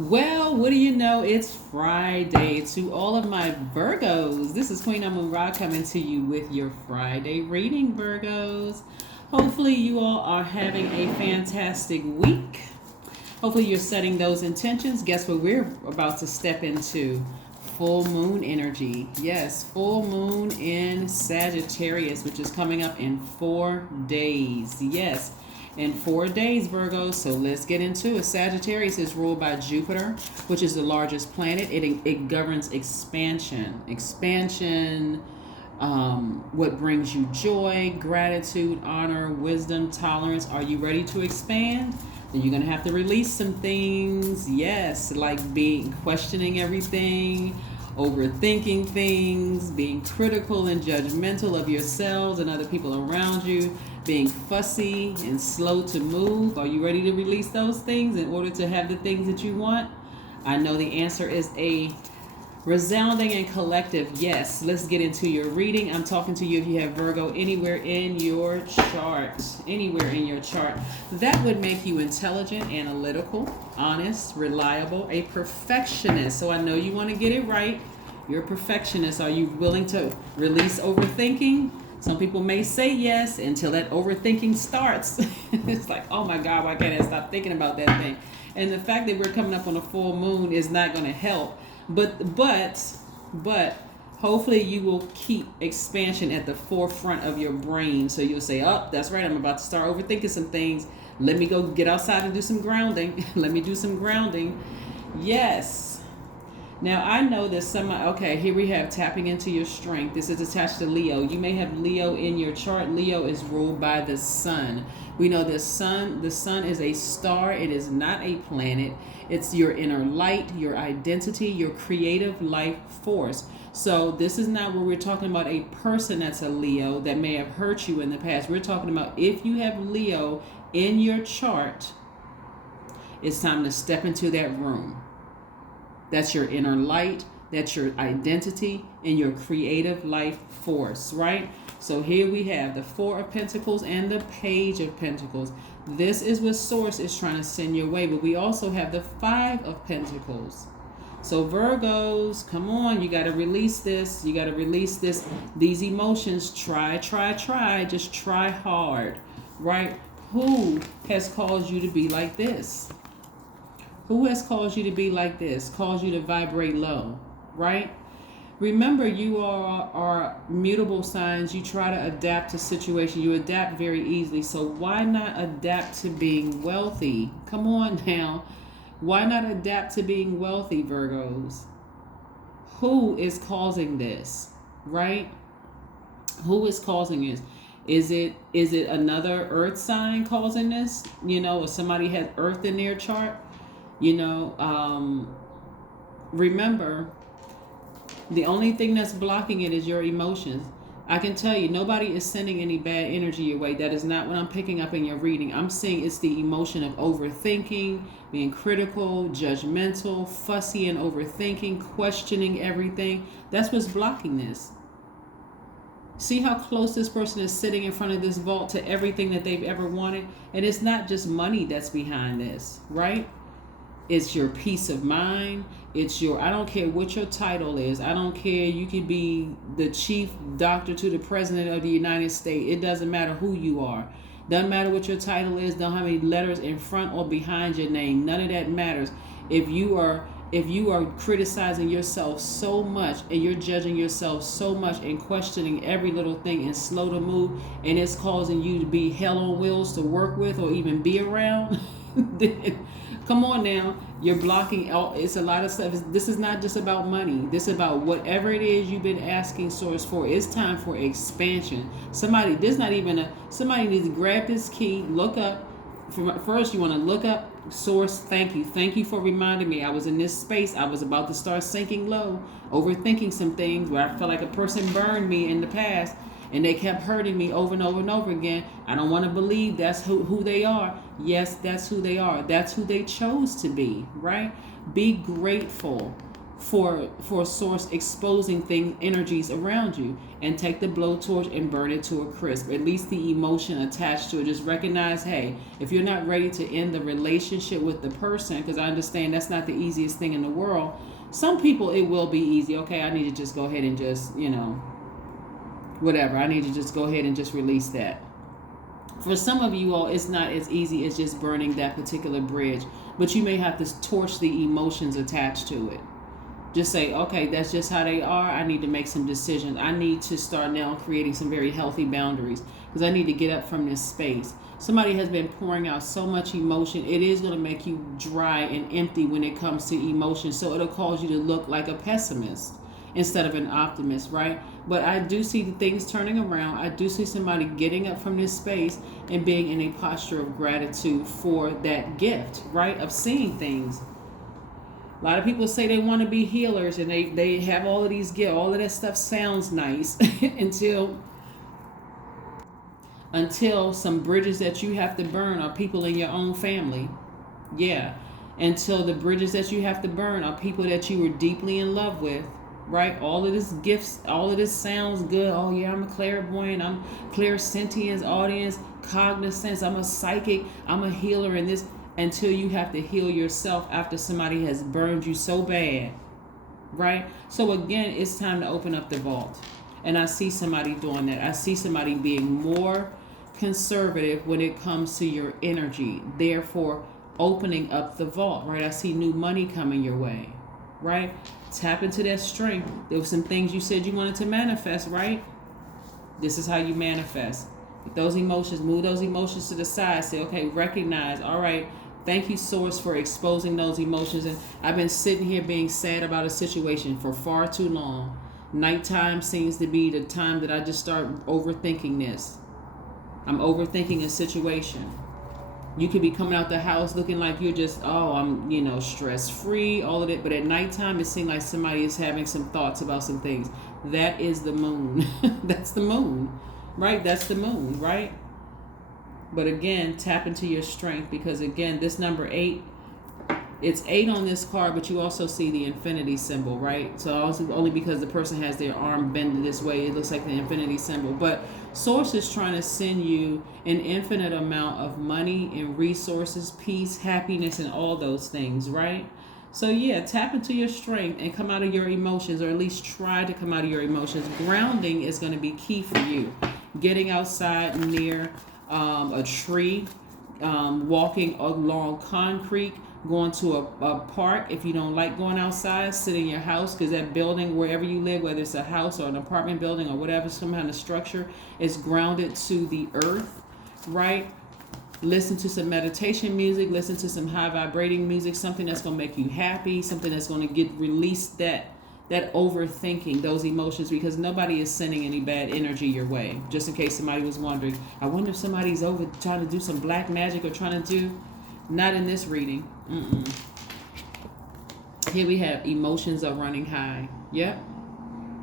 Well, what do you know? It's Friday. To all of my Virgos, this is Queen Amun Ra coming to you with your Friday reading, Virgos. Hopefully, you all are having a fantastic week. Hopefully, you're setting those intentions. Guess what? We're about to step into full moon energy. Yes, full moon in Sagittarius, which is coming up in 4 days. Yes, in 4 days, Virgo. So let's get into it. Sagittarius is ruled by Jupiter, which is the largest planet. It governs expansion. What brings you joy, gratitude, honor, wisdom, tolerance. Are you ready to expand? Then you're going to have to release some things. Yes, like questioning everything, overthinking things, being critical and judgmental of yourselves and other people around you, being fussy and slow to move. Are you ready to release those things in order to have the things that you want? I know the answer is a resounding and collective yes. Let's get into your reading. I'm talking to you if you have Virgo anywhere in your chart. Anywhere in your chart. That would make you intelligent, analytical, honest, reliable, a perfectionist. So I know you want to get it right. You're a perfectionist. Are you willing to release overthinking? Some people may say yes until that overthinking starts. It's like, oh my God, why can't I stop thinking about that thing? And the fact that we're coming up on a full moon is not going to help. But hopefully you will keep expansion at the forefront of your brain. So you'll say, oh, that's right, I'm about to start overthinking some things. Let me go get outside and do some grounding. Let me do some grounding. Yes. Now I know that okay, here we have tapping into your strength. This is attached to Leo. You may have Leo in your chart. Leo is ruled by the sun. We know the sun is a star. It is not a planet. It's your inner light, your identity, your creative life force. So this is not where we're talking about a person that's a Leo that may have hurt you in the past. We're talking about if you have Leo in your chart, it's time to step into that room. That's your inner light, that's your identity, and your creative life force, right? So here we have the Four of Pentacles and the Page of Pentacles. This is what Source is trying to send your way, but we also have the Five of Pentacles. So Virgos, come on, you got to release this. You got to release this. These emotions, try. Just try hard, right? Who has caused you to be like this? Who has caused you to be like this? Caused you to vibrate low, right? Remember, you are mutable signs. You try to adapt to situations. You adapt very easily. So why not adapt to being wealthy? Come on now. Why not adapt to being wealthy, Virgos? Who is causing this, right? Who is causing this? Is it another earth sign causing this? Or somebody has earth in their chart? Remember, the only thing that's blocking it is your emotions. I can tell you, nobody is sending any bad energy your way. That is not what I'm picking up in your reading. I'm seeing it's the emotion of overthinking, being critical, judgmental, fussy and overthinking, questioning everything. That's what's blocking this. See how close this person is sitting in front of this vault to everything that they've ever wanted? And it's not just money that's behind this, right? It's your peace of mind. It's I don't care what your title is. I don't care. You could be the chief doctor to the president of the United States. It doesn't matter who you are. Doesn't matter what your title is. Don't have any letters in front or behind your name. None of that matters. If you are criticizing yourself so much and you're judging yourself so much and questioning every little thing and slow to move, and it's causing you to be hell on wheels to work with or even be around, come on now, you're blocking. It's a lot of stuff. This is not just about money. This is about whatever it is you've been asking Source for. It's time for expansion. Somebody needs to grab this key, look up. First, you want to look up Source. Thank you for reminding me. I was in this space. I was about to start sinking low, overthinking some things where I felt like a person burned me in the past. And they kept hurting me over and over and over again. I don't want to believe that's who they are. Yes, that's who they are. That's who they chose to be, right? Be grateful for source exposing things, energies around you, and take the blowtorch and burn it to a crisp. At least the emotion attached to it. Just recognize, hey, if you're not ready to end the relationship with the person, because I understand that's not the easiest thing in the world. Some people it will be easy. Okay, I need to just go ahead and just, whatever. I need to just go ahead and just release that. For some of you all, it's not as easy as just burning that particular bridge, but you may have to torch the emotions attached to it. Just say, okay, that's just how they are. I need to make some decisions. I need to start now creating some very healthy boundaries because I need to get up from this space. Somebody has been pouring out so much emotion. It is going to make you dry and empty when it comes to emotion. So it'll cause you to look like a pessimist instead of an optimist, right? But I do see the things turning around. I do see somebody getting up from this space and being in a posture of gratitude for that gift, right? Of seeing things. A lot of people say they want to be healers and they have all of these gifts. All of that stuff sounds nice until some bridges that you have to burn are people in your own family. Yeah. Until the bridges that you have to burn are people that you were deeply in love with. Right? All of this gifts, all of this sounds good. Oh yeah, I'm a clairvoyant, I'm clairsentience, audience, cognizance, I'm a psychic, I'm a healer in this, until you have to heal yourself after somebody has burned you so bad. Right? So again, it's time to open up the vault. And I see somebody doing that. I see somebody being more conservative when it comes to your energy. Therefore, opening up the vault, right? I see new money coming your way. Right? Tap into that strength. There were some things you said you wanted to manifest, right? This is how you manifest. With those emotions, move those emotions to the side. Say, okay, recognize, all right, thank you, Source, for exposing those emotions. And I've been sitting here being sad about a situation for far too long. Nighttime seems to be the time that I just start overthinking this. I'm overthinking a situation. You could be coming out the house looking like you're just, I'm, stress-free, all of it. But at nighttime, it seems like somebody is having some thoughts about some things. That is the moon. That's the moon, right? That's the moon, right? But again, tap into your strength because, again, this number 8, it's 8 on this card, but you also see the infinity symbol, right? So also only because the person has their arm bended this way, it looks like the infinity symbol. But Source is trying to send you an infinite amount of money and resources, peace, happiness, and all those things, right? So yeah, tap into your strength and come out of your emotions, or at least try to come out of your emotions. Grounding is going to be key for you. Getting outside near a tree, walking along concrete, going to a park. If you don't like going outside, sit in your house, because that building, wherever you live, whether it's a house or an apartment building or whatever, some kind of structure, is grounded to the earth, right? Listen to some meditation music, listen to some high vibrating music, something that's going to make you happy, something that's going to release that overthinking, those emotions, because nobody is sending any bad energy your way. Just in case somebody was wondering, I wonder if somebody's over trying to do some black magic or trying to do. Not in this reading. Here we have emotions are running high. Yep.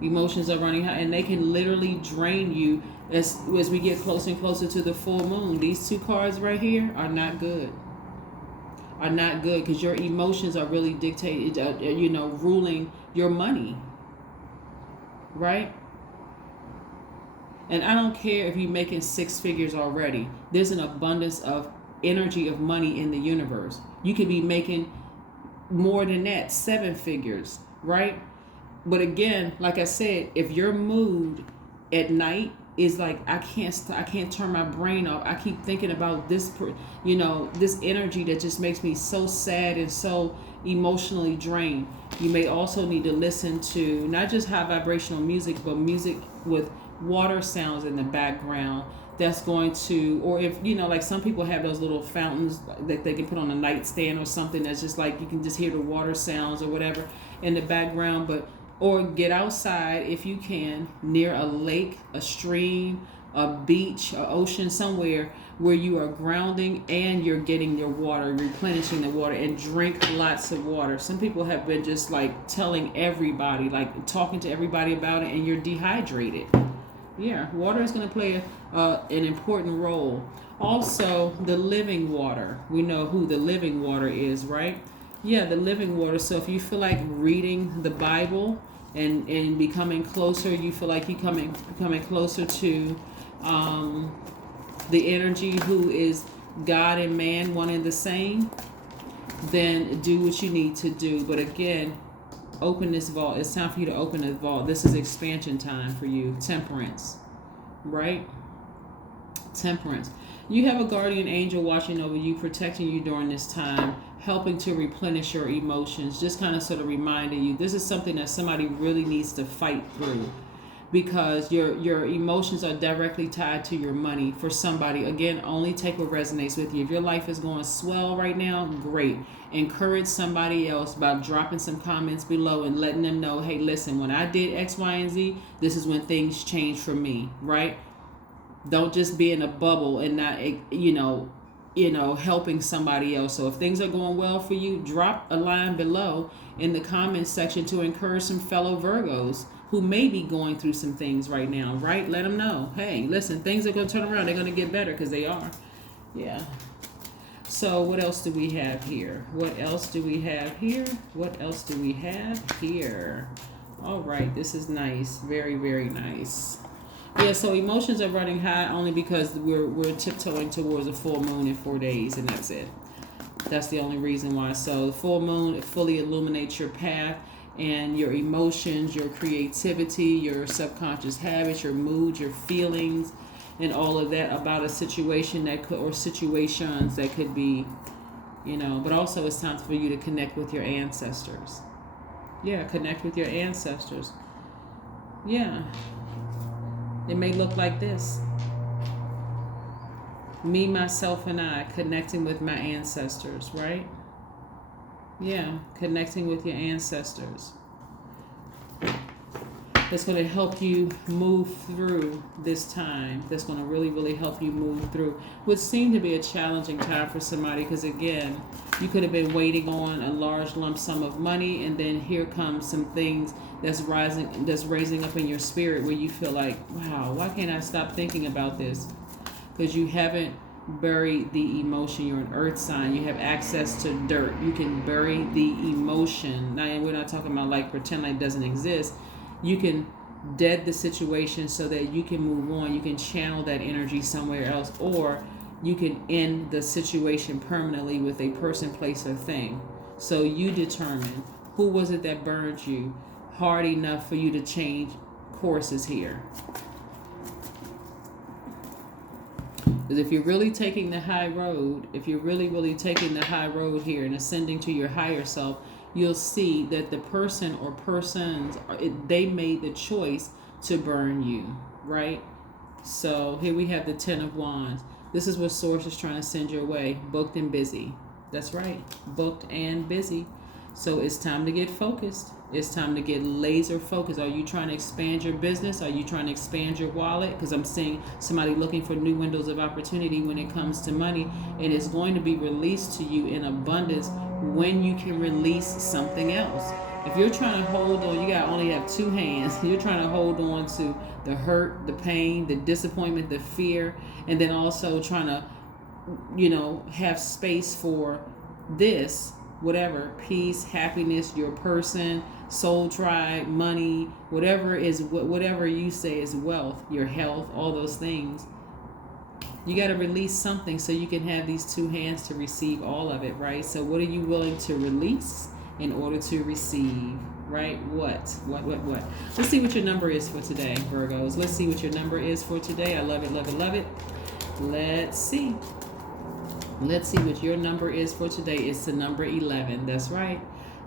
Emotions are running high, and they can literally drain you as we get closer and closer to the full moon. These 2 cards right here are not good. Are not good because your emotions are really dictated, ruling your money. Right? And I don't care if you're making 6 figures already. There's an abundance of energy of money in the universe. You could be making more than that, 7 figures, right? But again, like I said, if your mood at night is like, I can't turn my brain off. I keep thinking about this, this energy that just makes me so sad and so emotionally drained. You may also need to listen to not just high vibrational music, but music with water sounds in the background. That's going to, or if, like some people have those little fountains that they can put on a nightstand or something that's just like, you can just hear the water sounds or whatever in the background. Or get outside if you can, near a lake, a stream, a beach, an ocean, somewhere where you are grounding and you're getting your water, replenishing the water, and drink lots of water. Some people have been just like telling everybody, like talking to everybody about it, and you're dehydrated. Yeah, water is going to play an important role. Also, the living water. We know who the living water is, right? Yeah, the living water. So if you feel like reading the Bible and becoming closer, you feel like you becoming closer to the energy who is God and man, one and the same, then do what you need to do. But again, open this vault. It's time for you to open the vault. This is expansion time for you. Temperance, right? Temperance. You have a guardian angel watching over you, protecting you during this time, helping to replenish your emotions, just kind of sort of reminding you this is something that somebody really needs to fight through, because your emotions are directly tied to your money. For somebody, again, only take what resonates with you. If your life is going swell right now, great. Encourage somebody else by dropping some comments below and letting them know, hey, listen, when I did X, Y, and Z, this is when things changed for me, right? Don't just be in a bubble and not, helping somebody else. So if things are going well for you, drop a line below in the comments section to encourage some fellow Virgos who may be going through some things right now, right? Let them know, hey, listen, things are going to turn around. They're going to get better, because they are. Yeah. So what else do we have here? What else do we have here? What else do we have here? All right, this is nice. Very, very nice. Yeah, so emotions are running high only because we're tiptoeing towards a full moon in 4 days, and that's it. That's the only reason why. So the full moon, it fully illuminates your path and your emotions, your creativity, your subconscious habits, your moods, your feelings, and all of that about a situation that could, or situations that could be, but also it's time for you to connect with your ancestors. Yeah, connect with your ancestors. Yeah. It may look like this. Me, myself, and I, connecting with my ancestors, right? Yeah, connecting with your ancestors. That's going to help you move through this time. That's going to really, really help you move through what seemed to be a challenging time for somebody, because again, you could have been waiting on a large lump sum of money, and then here comes some things that's raising up in your spirit where you feel like, wow, why can't I stop thinking about this? Because you haven't buried the emotion. You're an earth sign. You have access to dirt. You can bury the emotion. Now, and we're not talking about like pretend like it doesn't exist. You can dead the situation so that you can move on. You can channel that energy somewhere else, or you can end the situation permanently with a person, place, or thing. So you determine who was it that burned you hard enough for you to change courses here. Because if you're really taking the high road, if you're really, really taking the high road here and ascending to your higher self, you'll see that the person or persons, they made the choice to burn you, right? So here we have the 10 of Wands. This is what Source is trying to send your way. Booked and busy. That's right. Booked and busy. So it's time to get focused. It's time to get laser focused. Are you trying to expand your business? Are you trying to expand your wallet? Because I'm seeing somebody looking for new windows of opportunity when it comes to money. And it's going to be released to you in abundance when you can release something else. If you're trying to hold on, you only have two hands. You're trying to hold on to the hurt, the pain, the disappointment, the fear, and then also trying to, have space for this, whatever, peace, happiness, your person, soul tribe, money, whatever you say is wealth, your health, all those things. You got to release something so you can have these two hands to receive all of it, right? So what are you willing to release in order to receive, right? What? Let's see what your number is for today, Virgos. Let's see what your number is for today. I love it, love it, love it. Let's see. Let's see what your number is for today. It's the number 11. That's right.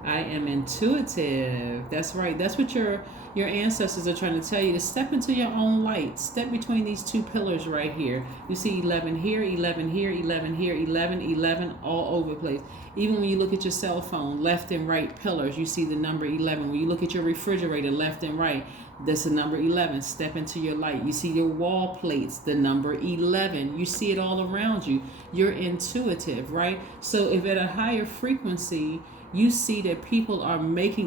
I am intuitive. That's right. That's what your ancestors are trying to tell you, to step into your own light. Step between these two pillars right here. You see 11 here, 11 here, 11 here, 11, 11 all over the place. Even when you look at your cell phone, left and right pillars, you see the number 11. When you look at your refrigerator, left and right, that's the number 11. Step into your light. You see your wall plates, the number 11. You see it all around you. You're intuitive, right? So if at a higher frequency, you see that people are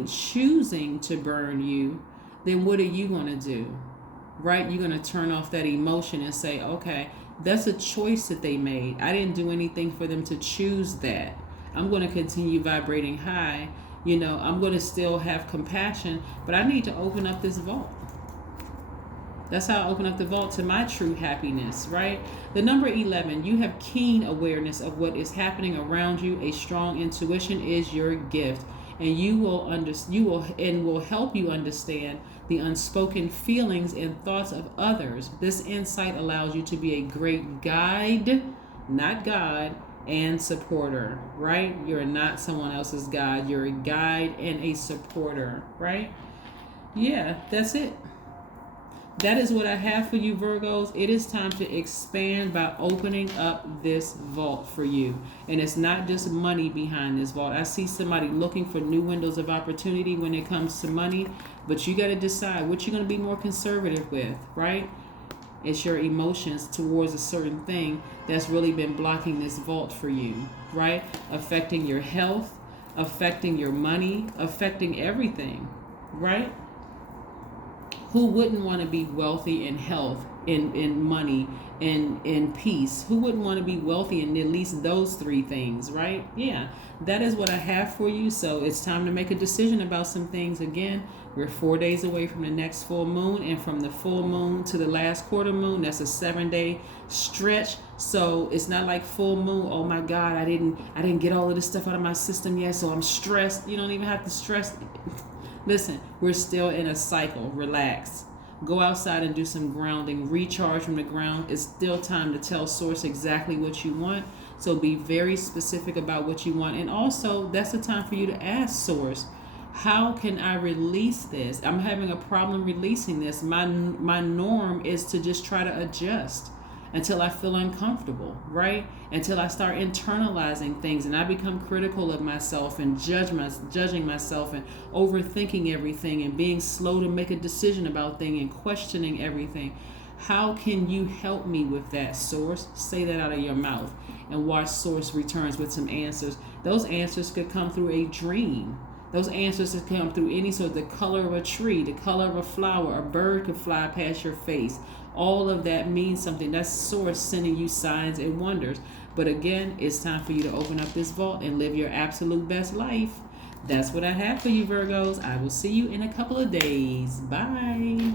choosing to burn you, then what are you going to do, right? You're going to turn off that emotion and say, okay, that's a choice that they made. I didn't do anything for them to choose that. I'm going to continue vibrating high. I'm going to still have compassion, but I need to open up this vault. That's how I open up the vault to my true happiness, right? The number 11, you have keen awareness of what is happening around you. A strong intuition is your gift, and will help you understand the unspoken feelings and thoughts of others. This insight allows you to be a great guide, not God, and supporter, right? You're not someone else's guide. You're a guide and a supporter, right? Yeah, that's it. That is what I have for you, Virgos. It is time to expand by opening up this vault for you. And it's not just money behind this vault. I see somebody looking for new windows of opportunity when it comes to money, but you got to decide what you're going to be more conservative with, right? It's your emotions towards a certain thing that's really been blocking this vault for you, right? Affecting your health, affecting your money, affecting everything, right? Who wouldn't want to be wealthy in health, in money, in peace? Who wouldn't want to be wealthy in at least those three things, right? Yeah, that is what I have for you. So it's time to make a decision about some things. Again, we're 4 days away from the next full moon, and from the full moon to the last quarter moon, that's a 7-day stretch. So it's not like full moon, oh my God, I didn't get all of this stuff out of my system yet, so I'm stressed. You don't even have to stress. Listen, we're still in a cycle. Relax. Go outside and do some grounding. Recharge from the ground. It's still time to tell Source exactly what you want. So be very specific about what you want. And also, that's the time for you to ask Source, how can I release this? I'm having a problem releasing this. My norm is to just try to adjust until I feel uncomfortable, right? Until I start internalizing things and I become critical of myself and judging myself and overthinking everything and being slow to make a decision about things and questioning everything. How can you help me with that, Source? Say that out of your mouth and watch Source returns with some answers. Those answers could come through a dream. Those answers could come through any sort, the color of a tree, the color of a flower, a bird could fly past your face. All of that means something. That's Source sending you signs and wonders. But again, it's time for you to open up this vault and live your absolute best life. That's what I have for you, Virgos. I will see you in a couple of days. Bye.